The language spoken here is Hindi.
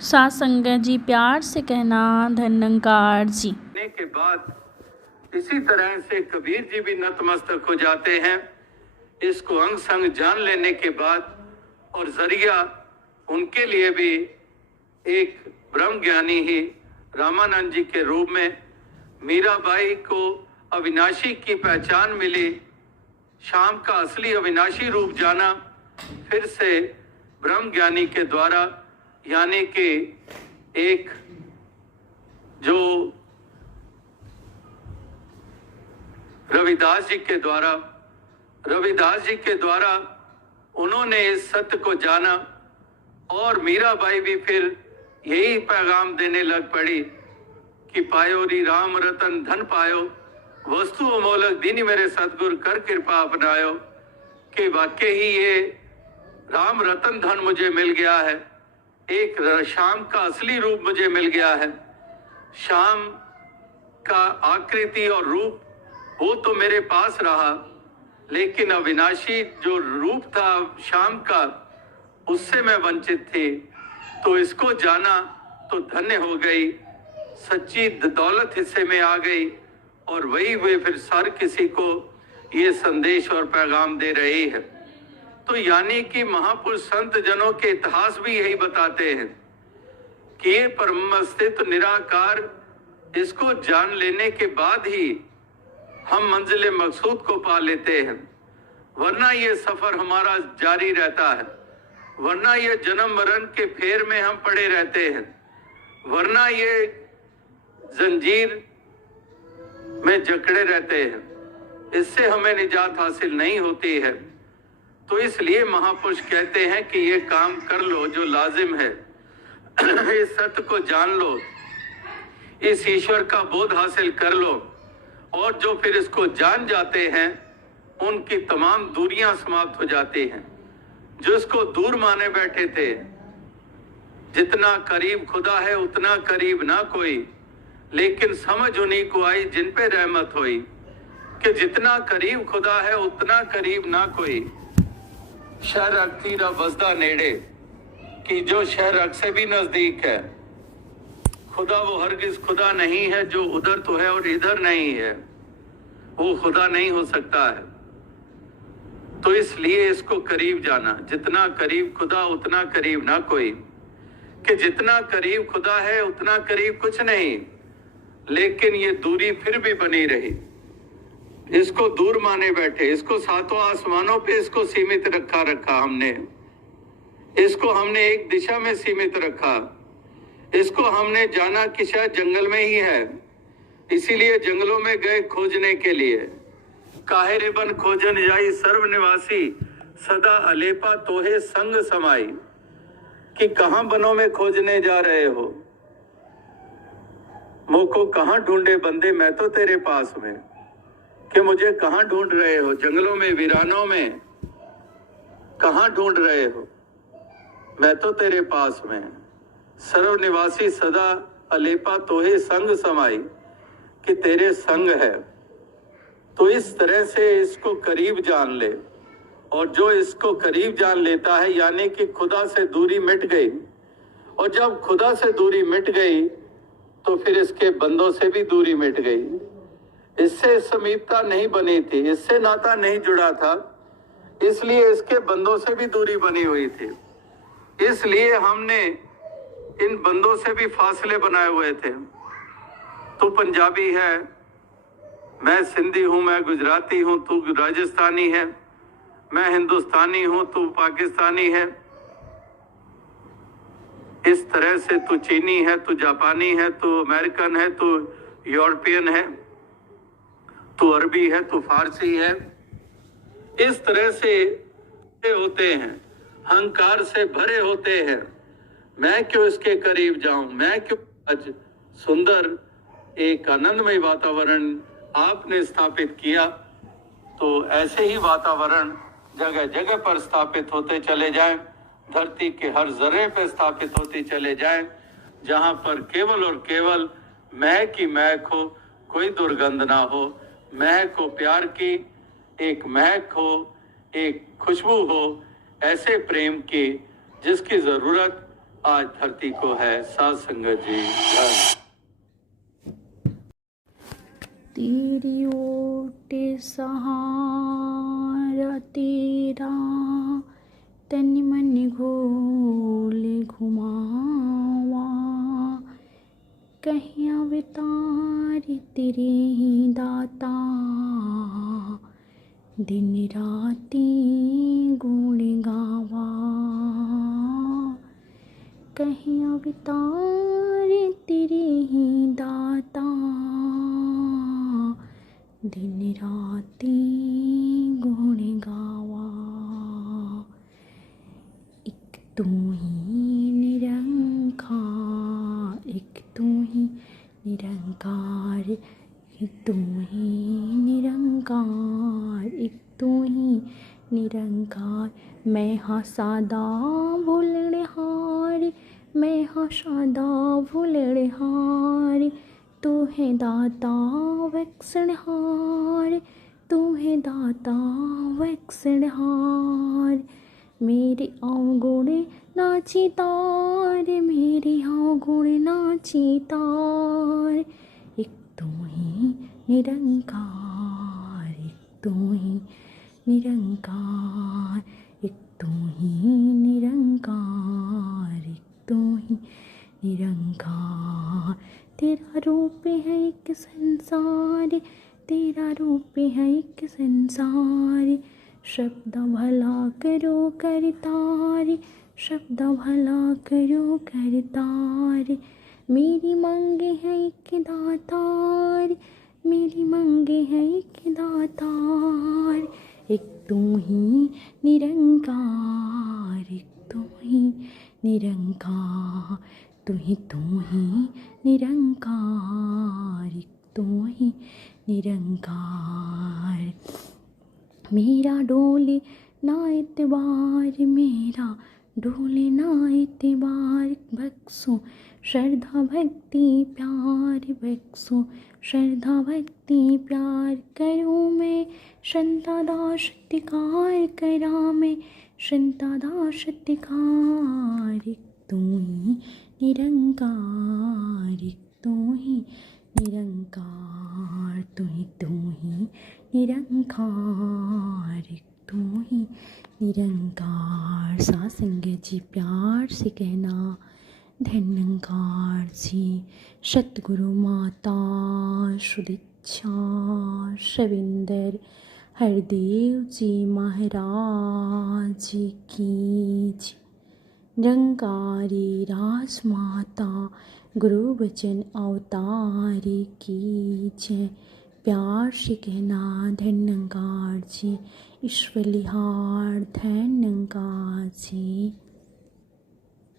सात संगत जी प्यार से कहना धन्यकार जी। के बाद इसी तरह से कबीर जी भी नतमस्तक हो जाते हैं। इसको अंग संग जान लेने के बाद और जरिया उनके लिए भी एक ब्रह्म ज्ञानी ही रामानंद जी के रूप में मीराबाई को अविनाशी की पहचान मिली, शाम का असली अविनाशी रूप जाना फिर से ब्रह्म ज्ञानी के द्वारा, यानी कि एक जो रविदास जी के द्वारा उन्होंने इस सत्य को जाना और मीराबाई भी फिर यही पैगाम देने लग पड़ी कि पायो री राम रतन धन पायो, वस्तु अमोलक दीनी मेरे सतगुरु कर कृपा अपनायो। कि वाकई ही ये राम रतन धन मुझे मिल गया है, एक शाम का असली रूप मुझे मिल गया है। शाम का आकृति और रूप वो तो मेरे पास रहा, लेकिन अविनाशी जो रूप था शाम का उससे मैं वंचित थी। तो इसको जाना तो धन्य हो गई, सच्ची दौलत हिस्से में आ गई और वही वे फिर हर किसी को ये संदेश और पैगाम दे रही है। तो यानी कि महापुरुष संत जनों के इतिहास भी यही बताते हैं कि ये परम अस्तित्व निराकार, इसको जान लेने के बाद ही हम मंजिल मकसूद को पा लेते हैं, वरना ये सफर हमारा जारी रहता है, वरना ये जन्म मरण के फेर में हम पड़े रहते हैं, वरना ये जंजीर में जकड़े रहते हैं, इससे हमें निजात हासिल नहीं होती है। तो इसलिए महापुरुष कहते हैं कि ये काम कर लो जो लाजिम है, इस सत्य को जान लो, इस ईश्वर का बोध हासिल कर लो, और जो फिर इसको जान जाते हैं उनकी तमाम दूरियां समाप्त हो जाती हैं। जो इसको दूर माने बैठे थे, जितना करीब खुदा है उतना करीब ना कोई, लेकिन समझ उन्हीं को आई जिन पे रहमत हुई कि जितना करीब खुदा है उतना करीब ना कोई। शहर अक्तीरा बसदा नेड़े, कि जो शहर अक से भी नजदीक है, खुदा वो हरगिज खुदा नहीं है जो उधर तो है और इधर नहीं है, वो खुदा नहीं हो सकता है। तो इसलिए इसको करीब जाना, जितना करीब खुदा उतना करीब ना कोई, कि जितना करीब खुदा है उतना करीब कुछ नहीं, लेकिन ये दूरी फिर भी बनी रही। इसको दूर माने बैठे, इसको सातों आसमानों पे इसको सीमित रखा हमने, इसको हमने एक दिशा में सीमित रखा, इसको हमने जाना कि शायद जंगल में ही है, इसीलिए जंगलों में गए खोजने के लिए। काहे रे बन खोजन जाई सर्व निवासी, सदा अलेपा तोहे संग समाई। कि कहां बनों में खोजने जा रहे हो, मोको कहां ढूंढे बंदे मैं तो तेरे पास में। कि मुझे कहां ढूंढ रहे हो, जंगलों में वीरानों में कहां ढूंढ रहे हो, मैं तो तेरे पास में। सर्व निवासी सदा अलेपा तोहे संग समाई, कि तेरे संग है। तो इस तरह से इसको करीब जान ले, और जो इसको करीब जान लेता है यानी कि खुदा से दूरी मिट गई, और जब खुदा से दूरी मिट गई तो फिर इसके बंदों से भी दूरी मिट गई। इससे समीपता नहीं बनी थी, इससे नाता नहीं जुड़ा था, इसलिए इसके बंदों से भी दूरी बनी हुई थी। इसलिए हमने इन बंदों से भी फासले बनाए हुए थे। तू पंजाबी है, मैं सिंधी हूं, मैं गुजराती हूं, तू राजस्थानी है, मैं हिंदुस्तानी हूं, तू पाकिस्तानी है, इस तरह से तू चीनी है, तू जापानी है, तू अमेरिकन है, तू यूरोपियन है, तू अरबी है, तू फारसी है। इस तरह से होते हैं, अहंकार से भरे होते हैं। मैं क्यों इसके करीब जाऊं, मैं क्यों। आज सुंदर एक आनंदमय वातावरण आपने स्थापित किया, तो ऐसे ही वातावरण जगह जगह पर स्थापित होते चले जाएं, धरती के हर जर्रे पे स्थापित होते चले जाएं, जहां पर केवल और केवल महक की महक हो, कोई दुर्गंध ना हो, महक हो प्यार की, एक महक हो, एक खुशबू हो, ऐसे प्रेम की जिसकी जरूरत आज धरती को है। साध संगत जी धन। तेरी ओट सहारा तेरा, तन मन घोल घुमावा, कहीं अवतार तेरे ही दाता, दिन राती गुण गावा, कहीं अवतार तेरे ही दाता, दिन राती गुण गावा। एक तू ही निरंकार, एक तू ही निरंकार, एक तू ही निरंकार, एक तू ही निरंकार। मैं हाँ सादा भूलड़हार, मैं हाँ सादा भूलड़हार, तू है दाता वैक्सणहार, तू है दाता वैक्सणहार। मेरे अवगुण नाची तार, मेरे अवगुण नाची तार, एक तू ही निरंकार, एक तू ही निरंकार, एक तू ही निरंकार, एक तू ही निरंकार। तेरा रूप है एक संसार, तेरा रूप है एक संसार, शब्द भला करो करतार, शब्द भला करो करतार। मेरी मांगे है एक दातार, मेरी मांगे है एक दातार, एक तू ही निरंकार, एक तू ही निरंकार, तू ही निरंकार, एक तू ही निरंकार। मेरा डोले ना इतबार, मेरा डोले ना इतबार, बख्शो श्रद्धा भक्ति प्यार, बख्शो श्रद्धा भक्ति प्यार। करूँ मैं संता दास सत्कार, करा मैं संता दास सत्कार, एक तू ही निरंकार, एक तू ही निरंकार, तू ही निरंकार, एक तू ही निरंकार। साध संगत जी प्यार से कहना धन्यंकार जी। सतगुरु माता सुदीक्षा शविंदर हरदेव जी महाराज की जय। निरंकारी राजमाता गुरु वचन अवतारी की जय। प्यार से कहना धन्यंकार जी। ईश्वलिहार धन्यंकार जी।